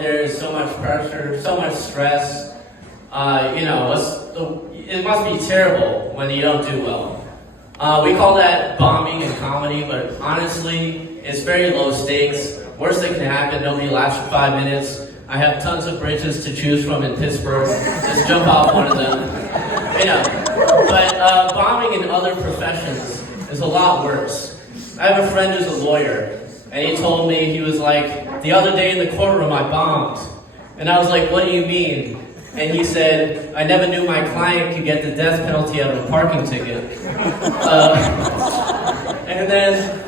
there's so much pressure, so much stress. It must be terrible when you don't do well. We call that bombing in comedy, but honestly, it's very low stakes. Worst that can happen, nobody laughs for 5 minutes. I have tons of bridges to choose from in Pittsburgh. Just jump off one of them. But bombing in other professions is a lot worse. I have a friend who's a lawyer, and he told me, he was like, the other day in the courtroom I bombed. And I was like, what do you mean? And he said, I never knew my client could get the death penalty out of a parking ticket. And then,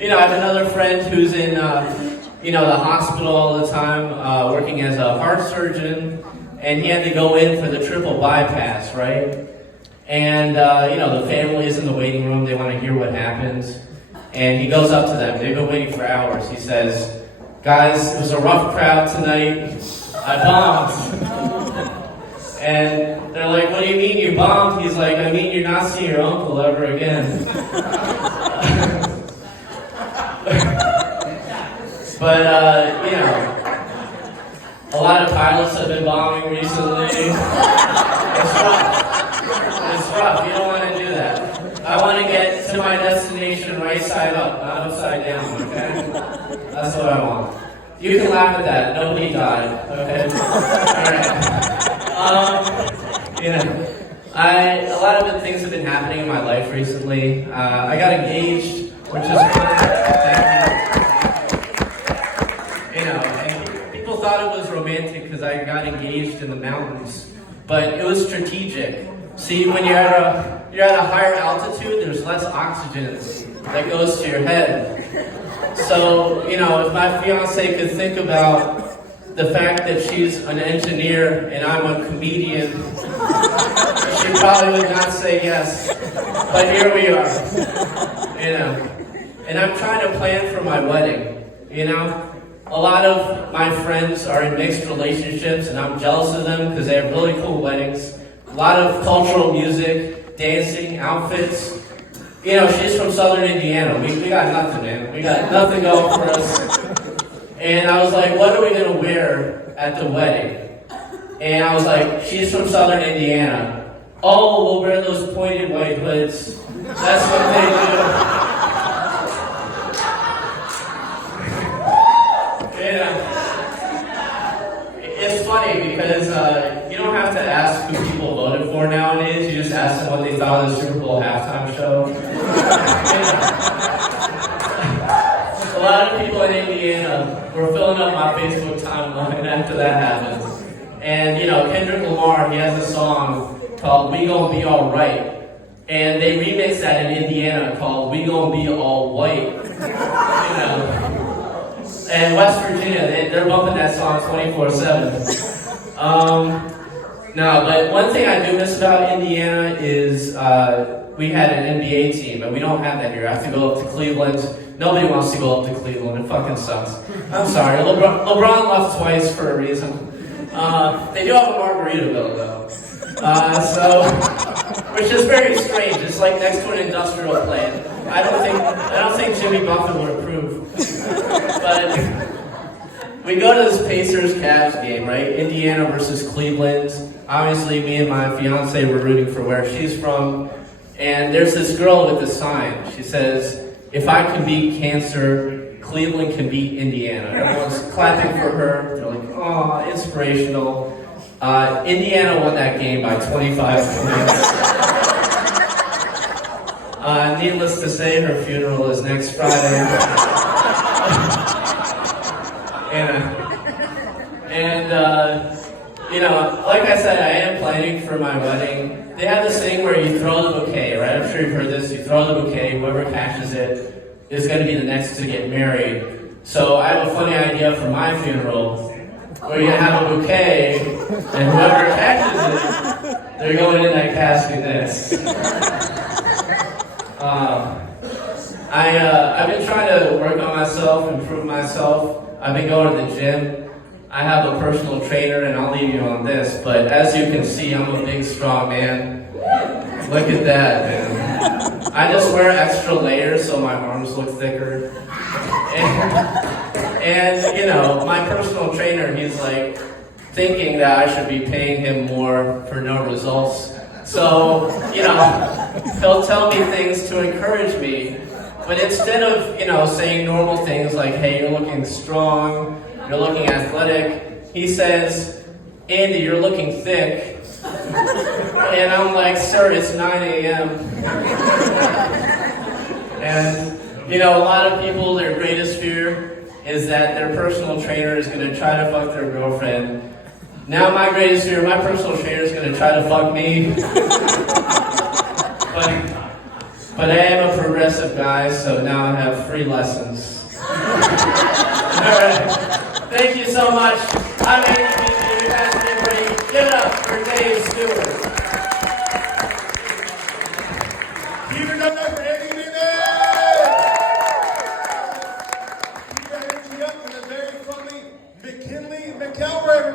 I have another friend who's in, the hospital all the time, working as a heart surgeon, and he had to go in for the triple bypass, right? And, the family is in the waiting room, they want to hear what happens. And he goes up to them, they've been waiting for hours. He says, guys, it was a rough crowd tonight, I bombed. And they're like, what do you mean you bombed? He's like, I mean you're not seeing your uncle ever again. But, a lot of pilots have been bombing recently. It's rough. You don't want to do that. I want to get to my destination right side up, not upside down, okay? That's what I want. You can laugh at that. Nobody died, okay? All right. A lot of the things have been happening in my life recently. I got engaged, which is good. And people thought it was romantic because I got engaged in the mountains, but it was strategic. See, when you're at a higher altitude, there's less oxygen that goes to your head. So, if my fiance could think about the fact that she's an engineer and I'm a comedian, she probably would not say yes. But here we are, And I'm trying to plan for my wedding, A lot of my friends are in mixed relationships and I'm jealous of them because they have really cool weddings. A lot of cultural music, dancing, outfits. She's from Southern Indiana. We got nothing, man. We got nothing going for us. And I was like, what are we going to wear at the wedding? And I was like, she's from Southern Indiana. Oh, we'll wear those pointed white hoods. That's what they do. It's funny because you don't have to ask who people voted for nowadays. You just ask them what they thought of the Super Bowl halftime show. A lot of people in Indiana were filling up my Facebook timeline after that happened. And, Kendrick Lamar, he has a song called We Gon' Be Alright. And they remixed that in Indiana called We Gon' Be All White. And West Virginia, they're bumping that song 24/7. No, but one thing I do miss about Indiana is we had an NBA team, but we don't have that here. I have to go up to Cleveland. Nobody wants to go up to Cleveland. It fucking sucks. I'm sorry. LeBron left twice for a reason. They do have a Margaritaville, though. Which is very strange. It's like next to an industrial plant. I don't think Jimmy Buffett would approve. But we go to this Pacers-Cavs game, right? Indiana versus Cleveland. Obviously, me and my fiance were rooting for where she's from. And there's this girl with a sign. She says, if I can beat cancer, Cleveland can beat Indiana. Everyone's clapping for her. They're like, oh, inspirational. Indiana won that game by 25 points. Needless to say, her funeral is next Friday. Like I said, I am planning for my wedding. They have this thing where you throw the bouquet, right? I'm sure you've heard this. You throw the bouquet, whoever catches it is going to be the next to get married. So I have a funny idea for my funeral, where you have a bouquet, and whoever catches it, they're going in that casket next. I've been trying to work on myself, improve myself. I've been going to the gym. I have a personal trainer, and I'll leave you on this, but as you can see, I'm a big, strong man. Look at that, man. I just wear extra layers so my arms look thicker. And, you know, my personal trainer, he's like thinking that I should be paying him more for no results. So, you know, he'll tell me things to encourage me. But instead of, you know, saying normal things like, hey, you're looking strong, you're looking athletic, he says, Andy, you're looking thick. And I'm like, sir, it's 9 a.m. And, you know, a lot of people, their greatest fear is that their personal trainer is going to try to fuck their girlfriend. Now my greatest fear, my personal trainer is going to try to fuck me. But I am a progressive guy, so now I have free lessons. All right. Thank you so much. I'm Andy. You guys have been great. Give it up for Dave Stewart. Keep it up for Andy. Keep your energy up for the very funny McKinley McElroy, everybody.